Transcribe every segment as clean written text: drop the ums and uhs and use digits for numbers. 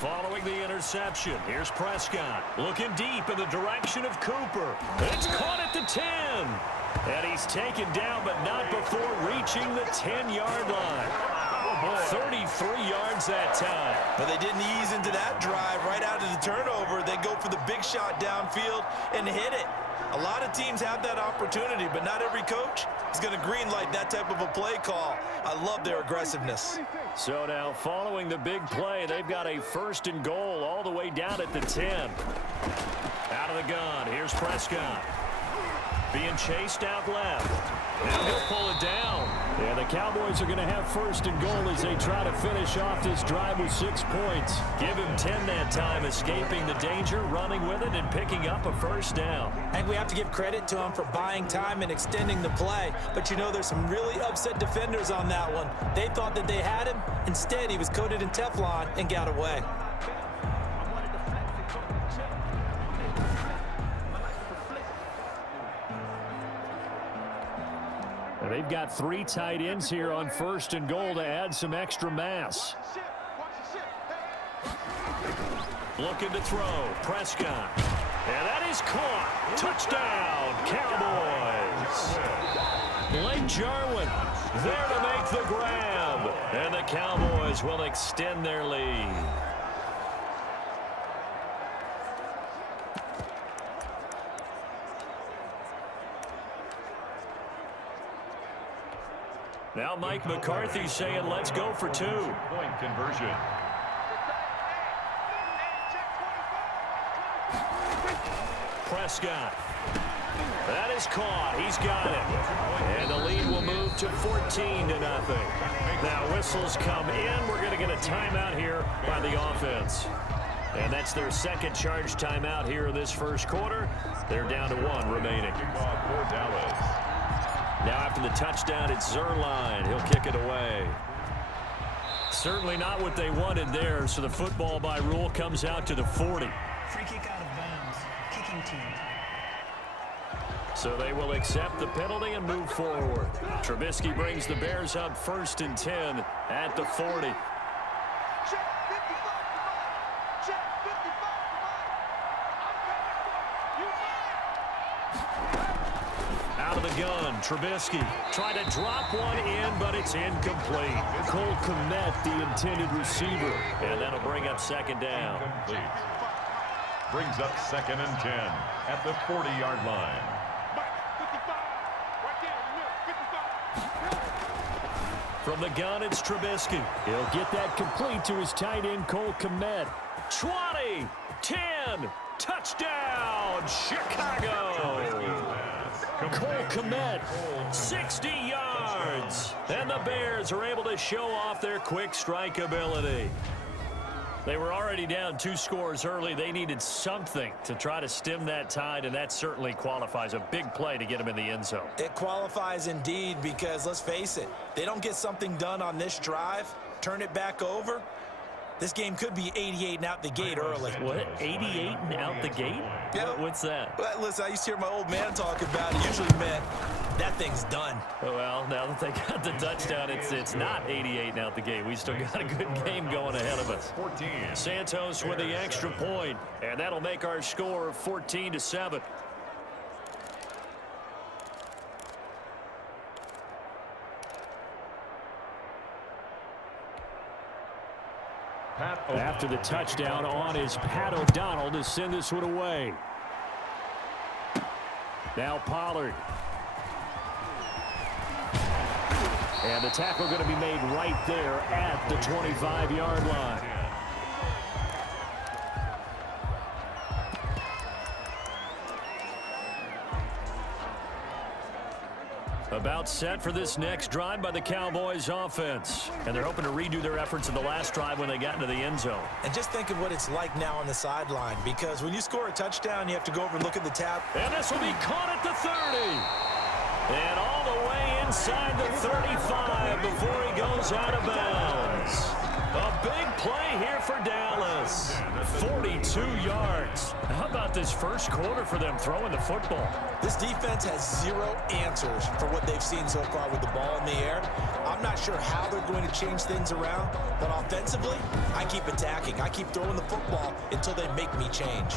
Following the interception, here's Prescott. Looking deep in the direction of Cooper. It's caught at the 10. And he's taken down, but not before reaching the 10-yard line. 33 yards that time. But they didn't ease into that drive right out of the turnover. They go for the big shot downfield and hit it. A lot of teams have that opportunity, but not every coach is going to greenlight that type of a play call. I love their aggressiveness. So now, following the big play, they've got a 1st and goal all the way down at the 10. Out of the gun, here's Prescott. Being chased out left. Now he'll pull it down. And the Cowboys are going to have 1st and goal as they try to finish off this drive with 6 points. Give him 10 that time, escaping the danger, running with it, and picking up a 1st down. I think we have to give credit to him for buying time and extending the play. But, you know, there's some really upset defenders on that one. They thought that they had him. Instead, he was coated in Teflon and got away. They've got 3 tight ends here on 1st and goal to add some extra mass. Looking to throw. Prescott. And that is caught. Touchdown, Cowboys. Blake Jarwin there to make the grab. And the Cowboys will extend their lead. Now Mike McCarthy saying, let's go for 2. Point conversion. Prescott. That is caught. He's got it. And the lead will move to 14-0. Now whistles come in. We're going to get a timeout here by the offense. And that's their 2nd charge timeout here in this 1st quarter. They're down to 1 remaining. For Dallas. Now after the touchdown, it's Zerline. He'll kick it away. Certainly not what they wanted there, so the football by rule comes out to the 40. Free kick out of bounds. Kicking team. So they will accept the penalty and move forward. Trubisky brings the Bears up 1st and 10 at the 40. Out of the gun, Trubisky tried to drop one in, but it's incomplete. Cole Kmet, the intended receiver, and that'll bring up 2nd down. Complete. Brings up 2nd and 10 at the 40-yard line. From the gun, it's Trubisky. He'll get that complete to his tight end, Cole Kmet. 20, 10, touchdown, Chicago. Cole Kmet, 60 yards. And the Bears are able to show off their quick strike ability. They were already down 2 scores early. They needed something to try to stem that tide, and that certainly qualifies. A big play to get them in the end zone. It qualifies indeed because, let's face it, they don't get something done on this drive, turn it back over, this game could be 88 and out the gate early. What? 88 and out the gate? Yeah. What's that? Well, listen, I used to hear my old man talk about it. Usually meant that thing's done. Well, now that they got the touchdown, it's not 88 and out the gate. We still got a good game going ahead of us. 14. Santos with the extra point, and that'll make our score 14-7. After the touchdown on is Pat O'Donnell to send this one away. Now Pollard. And the tackle going to be made right there at the 25-yard line. About set for this next drive by the Cowboys offense. And they're hoping to redo their efforts in the last drive when they got into the end zone. And just think of what it's like now on the sideline, because when you score a touchdown, you have to go over and look at the tab. And this will be caught at the 30. And all the way inside the 35 before he goes out of bounds. A big play here for Dallas. 42 yards. How about this first quarter for them throwing the football? This defense has zero answers for what they've seen so far with the ball in the air. I'm not sure how they're going to change things around, but offensively, I keep attacking. I keep throwing the football until they make me change.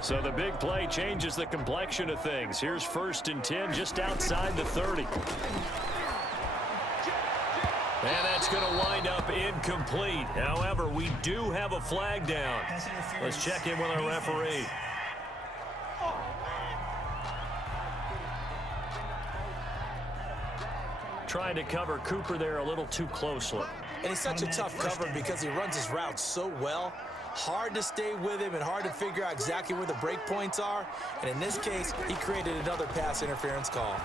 So the big play changes the complexion of things. Here's 1st and 10 just outside the 30. And that's going to wind up incomplete. However, we do have a flag down. Let's check in with our referee. Trying to cover Cooper there a little too closely. And he's such a tough cover because he runs his routes so well. Hard to stay with him and hard to figure out exactly where the break points are. And in this case, he created another pass interference call.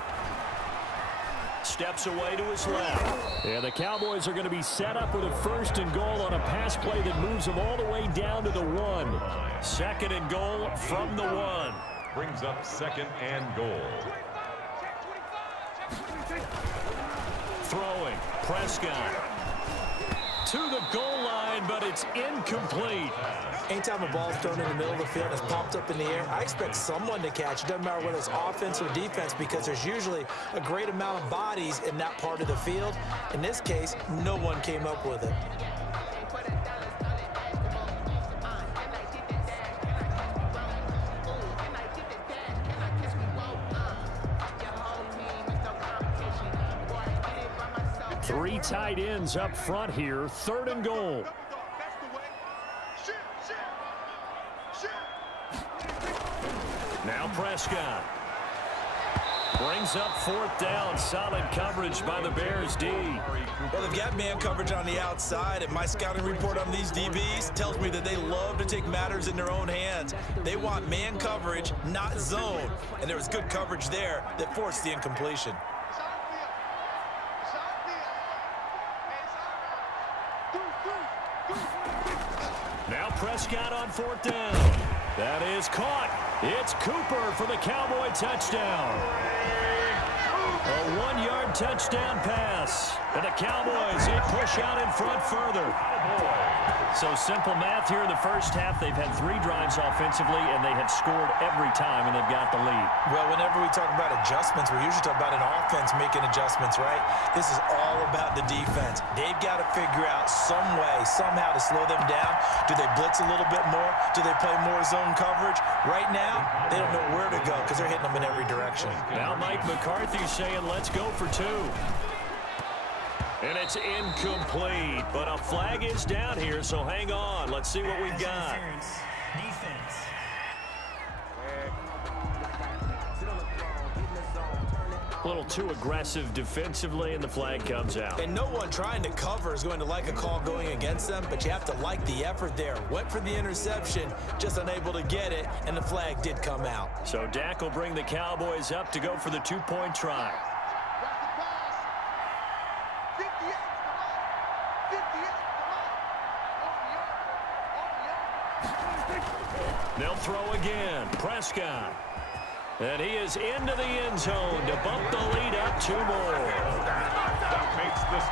Steps away to his left. Yeah, the Cowboys are going to be set up with a 1st and goal on a pass play that moves them all the way down to the 1. 2nd and goal from the 1. Brings up 2nd and goal. Throwing. Prescott. To the goal line, but it's incomplete. Anytime a ball's thrown in the middle of the field and it's popped up in the air, I expect someone to catch. It doesn't matter whether it's offense or defense because there's usually a great amount of bodies in that part of the field. In this case, no one came up with it. Three tight ends up front here. 3rd and goal. Now Prescott. Brings up 4th down. Solid coverage by the Bears D. Well, they've got man coverage on the outside, and my scouting report on these DBs tells me that they love to take matters in their own hands. They want man coverage, not zone. And there was good coverage there that forced the incompletion. Now Prescott on 4th down. That is caught. It's Cooper for the Cowboy touchdown. A 1-yard touchdown pass. And the Cowboys, they push out in front further. So simple math here in the first half. They've had 3 drives offensively, and they have scored every time, and they've got the lead. Well, whenever we talk about adjustments, we usually talk about an offense making adjustments, right? This is all about the defense. They've got to figure out some way, somehow to slow them down. Do they blitz a little bit more? Do they play more zone coverage? Right now, they don't know where to go because they're hitting them in every direction. Now Mike McCarthy saying, let's go for 2. And it's incomplete, but a flag is down here, so hang on. Let's see what we've got. Defense. A little too aggressive defensively, and the flag comes out. And no one trying to cover is going to like a call going against them, but you have to like the effort there. Went for the interception, just unable to get it, and the flag did come out. So Dak will bring the Cowboys up to go for the 2-point try. They'll throw again. Prescott. And he is into the end zone to bump the lead up 2 more.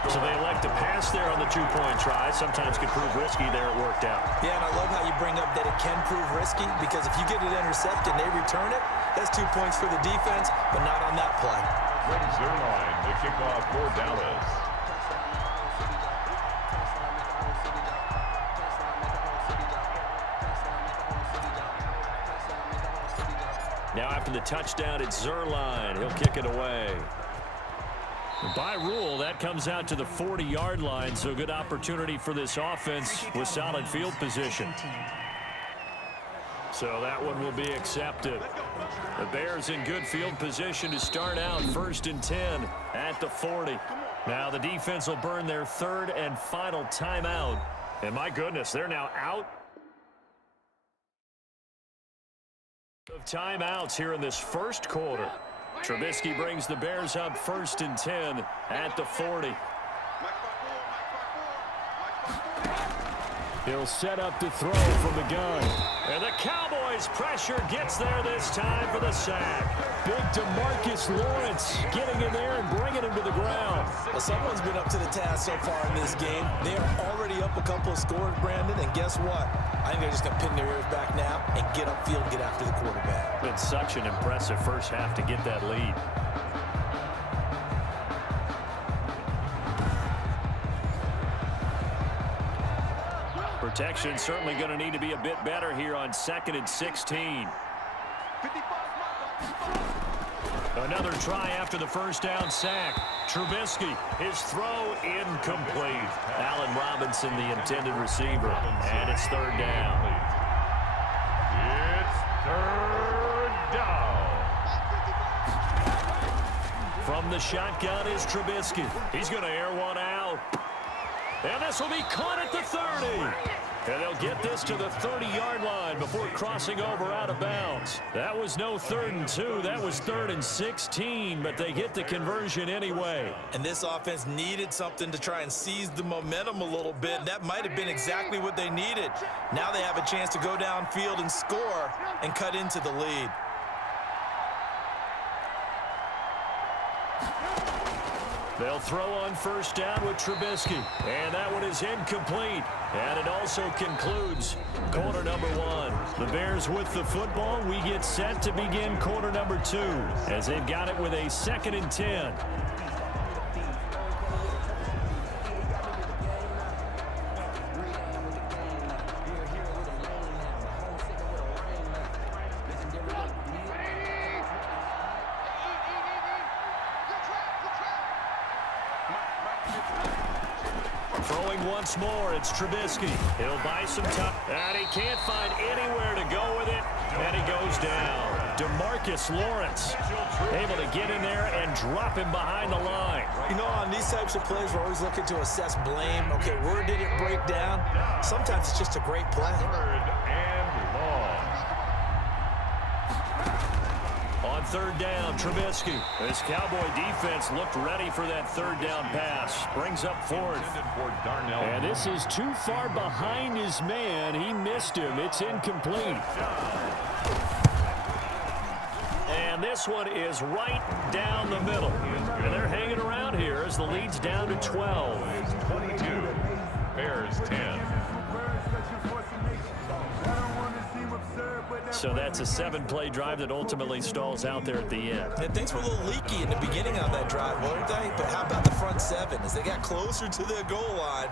So they elect to pass there on the 2-point try. Sometimes could prove risky. There it worked out. Yeah, and I love how you bring up that it can prove risky because if you get it intercepted and they return it, that's 2 points for the defense, but not on that play. Zerline, the kickoff for Dallas. Now after the touchdown, it's Zerline. He'll kick it away. By rule, that comes out to the 40-yard line, so a good opportunity for this offense with solid field position. So that one will be accepted. The Bears in good field position to start out 1st and 10 at the 40. Now the defense will burn their 3rd and final timeout. And my goodness, they're now out of timeouts here in this first quarter. Trubisky brings the Bears up 1st and 10 at the 40. He'll set up to throw from the gun. And the Cowboys pressure gets there this time for the sack. big DeMarcus Lawrence getting in there and bringing him to the ground. Well, someone's been up to the task so far in this game. They are already up a couple of scores, Brandon, and guess what? I think they're just going to pin their ears back now and get upfield and get after the quarterback. Been such an impressive first half to get that lead. Protection certainly going to need to be a bit better here on 2nd and 16. Another try after the first down sack. Trubisky, his throw incomplete. Allen Robinson, the intended receiver. And it's 3rd down. It's 3rd down. From the shotgun is Trubisky. He's going to air one out. And this will be caught at the 30. And they'll get this to the 30-yard line before crossing over out of bounds. That was no 3rd and 2. That was 3rd and 16, but they get the conversion anyway. And this offense needed something to try and seize the momentum a little bit. That might have been exactly what they needed. Now they have a chance to go downfield and score and cut into the lead. They'll throw on first down with Trubisky. And that one is incomplete. And it also concludes quarter number 1. The Bears with the football. We get set to begin quarter number 2 as they've got it with a 2nd and 10. Throwing once more, it's Trubisky. He'll buy some time, and he can't find anywhere to go with it, and he goes down. DeMarcus Lawrence able to get in there and drop him behind the line. You know, on these types of plays, we're always looking to assess blame. Okay, where did it break down? Sometimes it's just a great play. 3rd and long. On 3rd down, Trubisky. This Cowboy defense looked ready for that 3rd down pass. Brings up 4th. And this is too far behind his man. He missed him. It's incomplete. And this one is right down the middle. And they're hanging around here as the lead's down to 12. 22. Bears 10. So that's a 7-play drive that ultimately stalls out there at the end. And things were a little leaky in the beginning of that drive, weren't they? But how about the front 7? As they got closer to the goal line,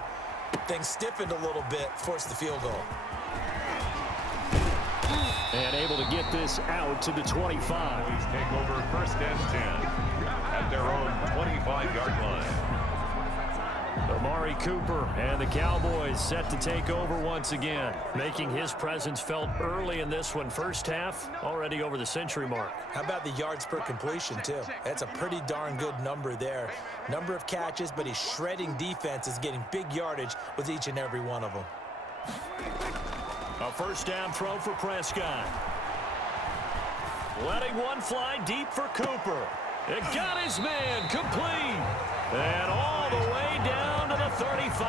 things stiffened a little bit, forced the field goal. And able to get this out to the 25. Please take over 1st and 10 at their own 25-yard line. Amari Cooper and the Cowboys set to take over once again, making his presence felt early in this one. First half, already over the century mark. How about the yards per completion, too? That's a pretty darn good number there. Number of catches, but he's shredding defenses, getting big yardage with each and every one of them. A first down throw for Prescott. Letting one fly deep for Cooper. It got his man complete. And all the way down to the 35.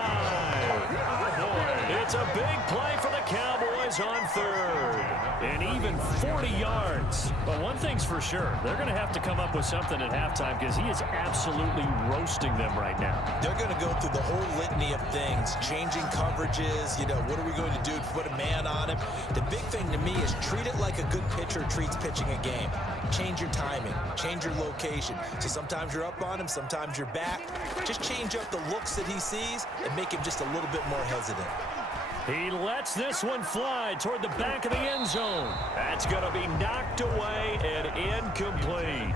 It's a big play for the Cowboys on 3rd. And even 40 yards. But one thing's for sure, they're going to have to come up with something at halftime because he is absolutely roasting them right now. They're going to go through the whole litany of things, changing coverages, you know, what are we going to do to put a man on him? The big thing to me is treat it like a good pitcher treats pitching a game. Change your timing, change your location. So sometimes you're up on him, sometimes you're back. Just change up the looks that he sees and make him just a little bit more hesitant. He lets this one fly toward the back of the end zone. That's going to be knocked away and incomplete.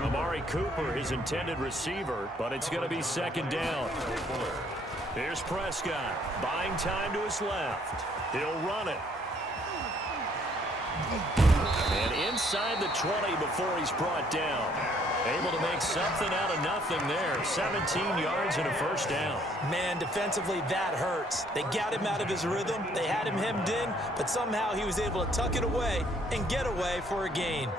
Amari Cooper, his intended receiver, but it's going to be 2nd down. Here's Prescott, buying time to his left. He'll run it. And inside the 20 before he's brought down. Able to make something out of nothing there. 17 yards and a first down. Man, defensively, that hurts. They got him out of his rhythm. They had him hemmed in, but somehow he was able to tuck it away and get away for a gain.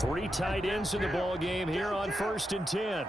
Three tight ends in the ball game here on 1st and 10.